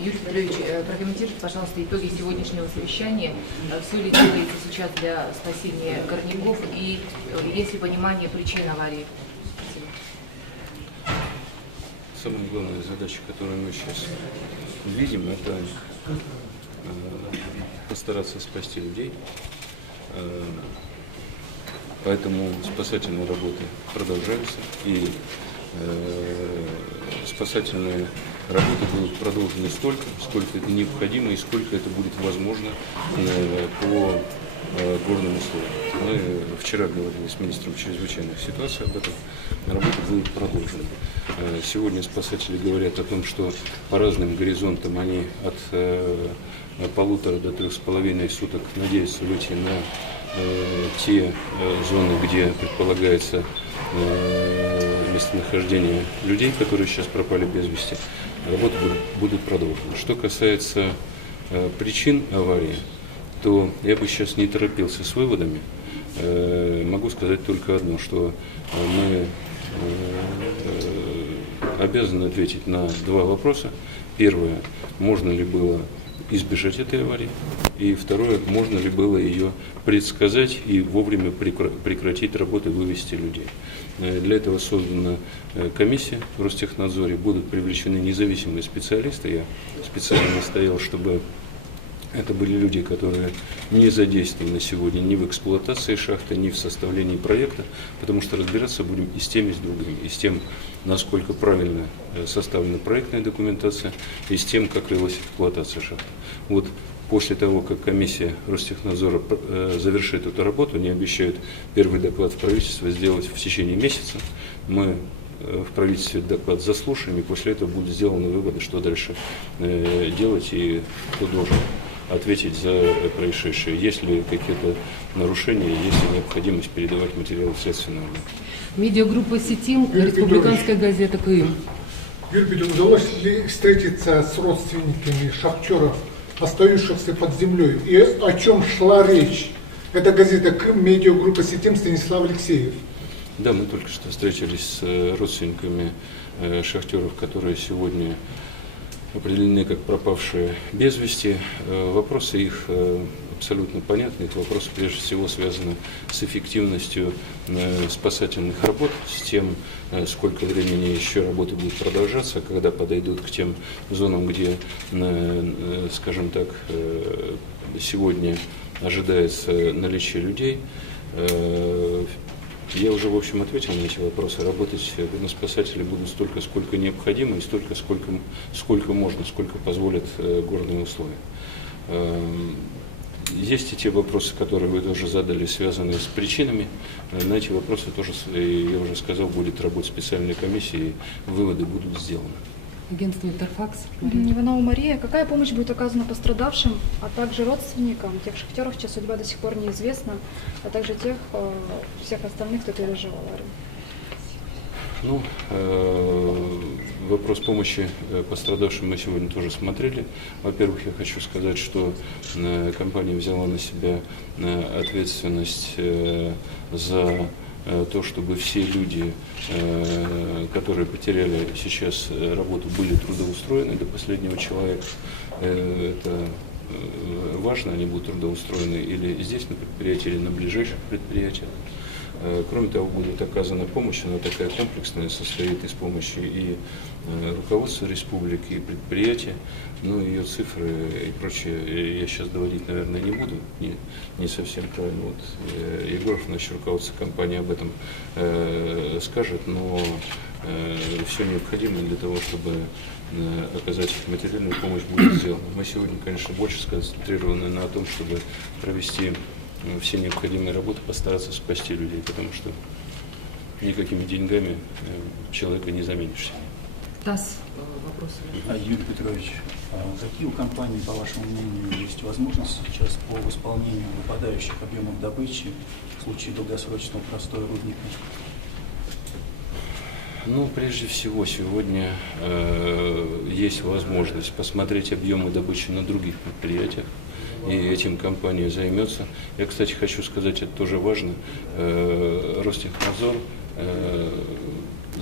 Юрий Петрович, прокомментируйте, пожалуйста, итоги сегодняшнего совещания. Все ли делается сейчас для спасения горняков и есть ли понимание причин аварии? Самая главная задача, которую мы сейчас видим, это постараться спасти людей. Поэтому спасательные работы продолжаются, и спасательные работы будут продолжены столько, сколько это необходимо и сколько это будет возможно по горным условиям. Мы вчера говорили с министром чрезвычайных ситуаций об этом. Работа будет продолжена. Сегодня спасатели говорят о том, что по разным горизонтам они от 1,5 до 3,5 суток надеются выйти на те зоны, где предполагается местонахождение людей, которые сейчас пропали без вести. Работы будут продолжены. Что касается причин аварии, то я бы сейчас не торопился с выводами. Могу сказать только одно, что мы обязаны ответить на два вопроса. Первое, можно ли было избежать этой аварии, и второе, можно ли было ее предсказать и вовремя прекратить работу и вывести людей. Для этого создана комиссия в Ростехнадзоре, будут привлечены независимые специалисты. Я специально настоял, чтобы это были люди, которые не задействованы сегодня ни в эксплуатации шахты, ни в составлении проекта, потому что разбираться будем и с тем, и с другим, и с тем, насколько правильно составлена проектная документация, и с тем, как велась эксплуатация шахты. Вот после того, как комиссия Ростехнадзора завершит эту работу, они обещают первый доклад в правительство сделать в течение месяца. Мы в правительстве доклад заслушаем, и после этого будут сделаны выводы, что дальше делать и кто должен ответить за происшедшее. Есть ли какие-то нарушения, есть ли необходимость передавать материалы следственного. Медиагруппа «Сетим», республиканская газета «Крым». Юрий Петрович, удалось ли встретиться с родственниками шахтеров, остающихся под землей? И о чем шла речь? Это газета «Крым», медиагруппа «Сетим», Станислав Алексеев. Да, мы только что встретились с родственниками шахтеров, которые сегодня определены как пропавшие без вести. Вопросы их абсолютно понятны. Их вопросы прежде всего связаны с эффективностью спасательных работ, с тем, сколько времени еще работы будут продолжаться, когда подойдут к тем зонам, где, скажем так, сегодня ожидается наличие людей. Я уже, в общем, ответил на эти вопросы. Работать на спасателей будут столько, сколько необходимо, и столько, сколько можно, сколько позволят горные условия. Есть и те вопросы, которые вы тоже задали, связанные с причинами. На эти вопросы тоже, я уже сказал, будет работать специальная комиссия, и выводы будут сделаны. Агентство «Интерфакс». Иванова Мария. Какая помощь будет оказана пострадавшим, а также родственникам тех шахтеров, чья судьба до сих пор неизвестна, а также всех остальных, кто пережил аварию? Вопрос помощи пострадавшим мы сегодня тоже смотрели. Во-первых, я хочу сказать, что компания взяла на себя ответственность за то, чтобы все люди, которые потеряли сейчас работу, были трудоустроены до последнего человека. Это важно, они будут трудоустроены или здесь на предприятии, или на ближайших предприятиях. Кроме того, будет оказана помощь, она такая комплексная, состоит из помощи и руководства республики, и предприятия, ее цифры и прочее я сейчас доводить, наверное, не буду, не совсем правильно. Вот, Егоров, наш руководство компании, об этом скажет, но все необходимое для того, чтобы оказать материальную помощь, будет сделано. Мы сегодня, конечно, больше сконцентрированы на том, чтобы провести все необходимые работы, постараться спасти людей, потому что никакими деньгами человека не заменишь. ТАСС, вопросы. Юрий Петрович, какие у компании, по вашему мнению, есть возможности сейчас по восполнению выпадающих объемов добычи в случае долгосрочного простоя рудника? Прежде всего, сегодня есть возможность посмотреть объемы добычи на других предприятиях, и этим компания займется. Я, кстати, хочу сказать, это тоже важно. Ростехнадзор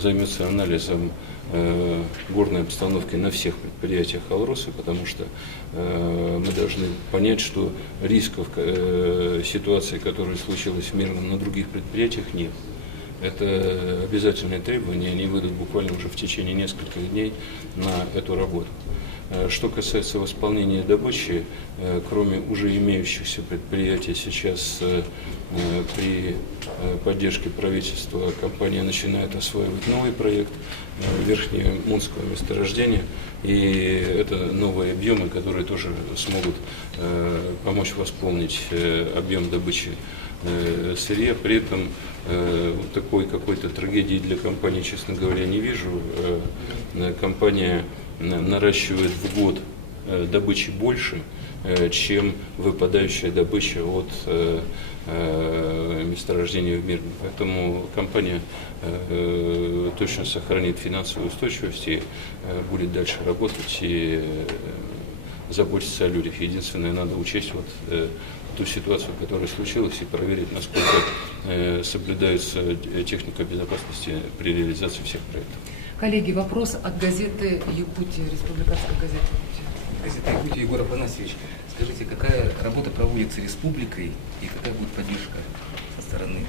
займется анализом горной обстановки на всех предприятиях Алроса, потому что мы должны понять, что рисков ситуации, которая случилась в Мирном, на других предприятиях нет. Это обязательные требования, они выйдут буквально уже в течение нескольких дней на эту работу. Что касается восполнения добычи, кроме уже имеющихся предприятий, сейчас при поддержке правительства компания начинает осваивать новый проект Верхнемунского месторождения. И это новые объемы, которые тоже смогут помочь восполнить объем добычи сырья. При этом такой какой-то трагедии для компании, честно говоря, не вижу. Компания наращивает в год добычи больше, чем выпадающая добыча от месторождения в Мирном. Поэтому компания точно сохранит финансовую устойчивость и будет дальше работать и заботиться о людях. Единственное, надо учесть ту ситуацию, которая случилась, и проверить, насколько соблюдается техника безопасности при реализации всех проектов. Коллеги, вопрос от газеты «Якутия», республиканской газеты «Якутия». Газета «Якутия», Егор Афанасьевич. Скажите, какая работа проводится республикой и какая будет поддержка со стороны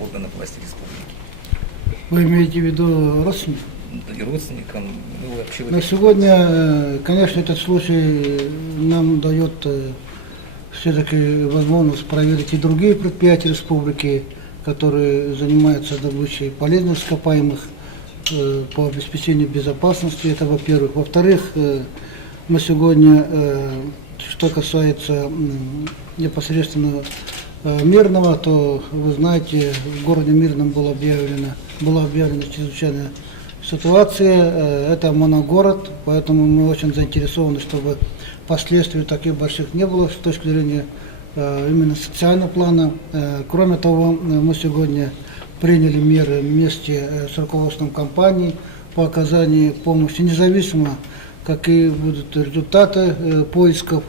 органов власти республики? Вы имеете в виду родственников? И родственникам, ну вообще... На сегодня, конечно, этот случай нам дает все-таки возможность проверить и другие предприятия республики, которые занимаются добычей полезных ископаемых по обеспечению безопасности. Это во-первых. Во-вторых, мы сегодня, что касается непосредственно Мирного, то вы знаете, в городе Мирном была объявлена чрезвычайная ситуация. Это моногород, поэтому мы очень заинтересованы, чтобы последствий таких больших не было с точки зрения именно социального плана. Кроме того, мы сегодня приняли меры вместе с руководством компании по оказанию помощи, независимо, какие будут результаты поисков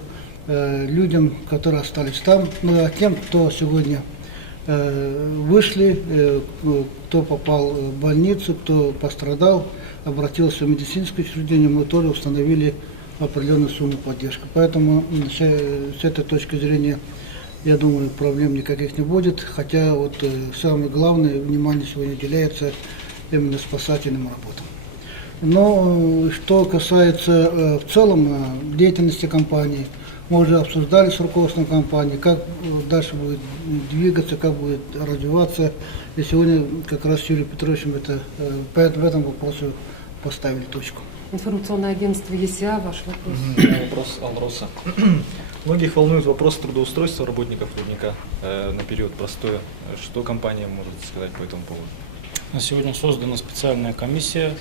людям, которые остались там, а тем, кто сегодня вышли, кто попал в больницу, кто пострадал, обратился в медицинское учреждение, мы тоже установили определенную сумму поддержки. Поэтому с этой точки зрения, я думаю, проблем никаких не будет, хотя самое главное внимание сегодня уделяется именно спасательным работам. Но что касается в целом деятельности компании, мы уже обсуждали с руководством компании, как дальше будет двигаться, как будет развиваться. И сегодня как раз с Юрием Петровичем в этом вопросе поставили точку. Информационное агентство ЕСА, ваш вопрос. Вопрос Алроса. Многих волнует вопрос трудоустройства работников рудника на период простоя. Что компания может сказать по этому поводу? На сегодня создана специальная комиссия.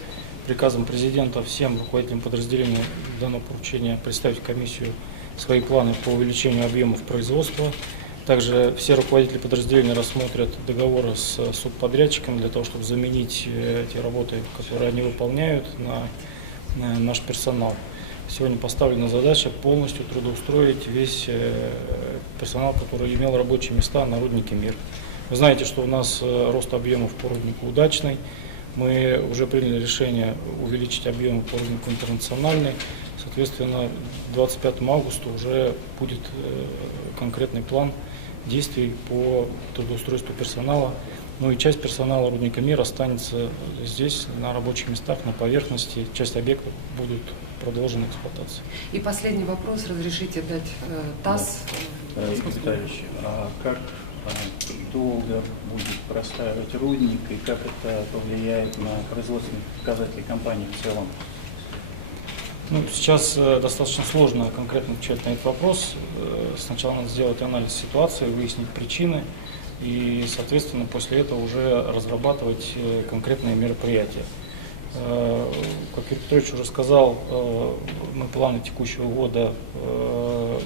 Приказом президента всем руководителям подразделений дано поручение представить в комиссию свои планы по увеличению объемов производства. Также все руководители подразделений рассмотрят договоры с субподрядчиком для того, чтобы заменить те работы, которые они выполняют, на наш персонал. Сегодня поставлена задача полностью трудоустроить весь персонал, который имел рабочие места на руднике «Мир». Вы знаете, что у нас рост объемов по руднику удачный. Мы уже приняли решение увеличить объемы по руднику «Интернациональный». Соответственно, к 25 августа уже будет конкретный план действий по трудоустройству персонала. Ну и часть персонала рудника «Мир» останется здесь, на рабочих местах, на поверхности. Часть объектов будут продолжены эксплуатации. И последний вопрос. Разрешите дать ТАСС. Игорь Витальевич, а как долго будет простаивать рудник и как это повлияет на производственные показатели компании в целом? Сейчас достаточно сложно конкретно отвечать на этот вопрос. Сначала надо сделать анализ ситуации, выяснить причины и, соответственно, после этого уже разрабатывать конкретные мероприятия. Как Юрий Петрович уже сказал, мы планы текущего года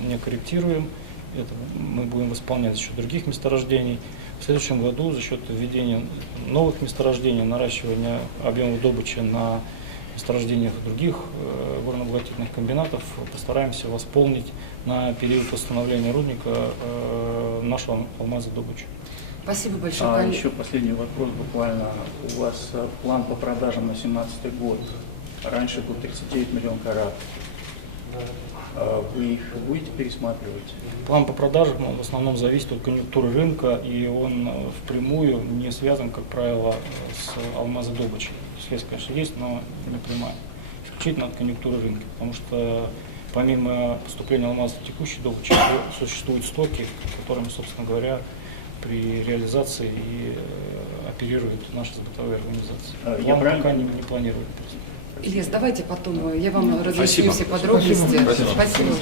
не корректируем. Это мы будем восполнять за счет других месторождений. В следующем году за счет введения новых месторождений, наращивания объемов добычи на месторождениях других горно-обогатительных комбинатов постараемся восполнить на период восстановления рудника нашу алмазодобычу. Спасибо большое. Еще последний вопрос буквально. У вас план по продажам на 2017 год. Раньше был 39 миллионов карат. Вы их будете пересматривать? План по продажам он в основном зависит от конъюнктуры рынка, и он впрямую не связан, как правило, с алмазодобычей. Связь, конечно, есть, но не прямая. Исключительно от конъюнктуры рынка, потому что помимо поступления алмаза в текущей добыче существуют стоки, которыми, собственно говоря, при реализации и оперируют наши сбытовые организации. Я пока не планирую. Ильяс, давайте потом я вам разъясню Спасибо. все подробности. Спасибо. Спасибо.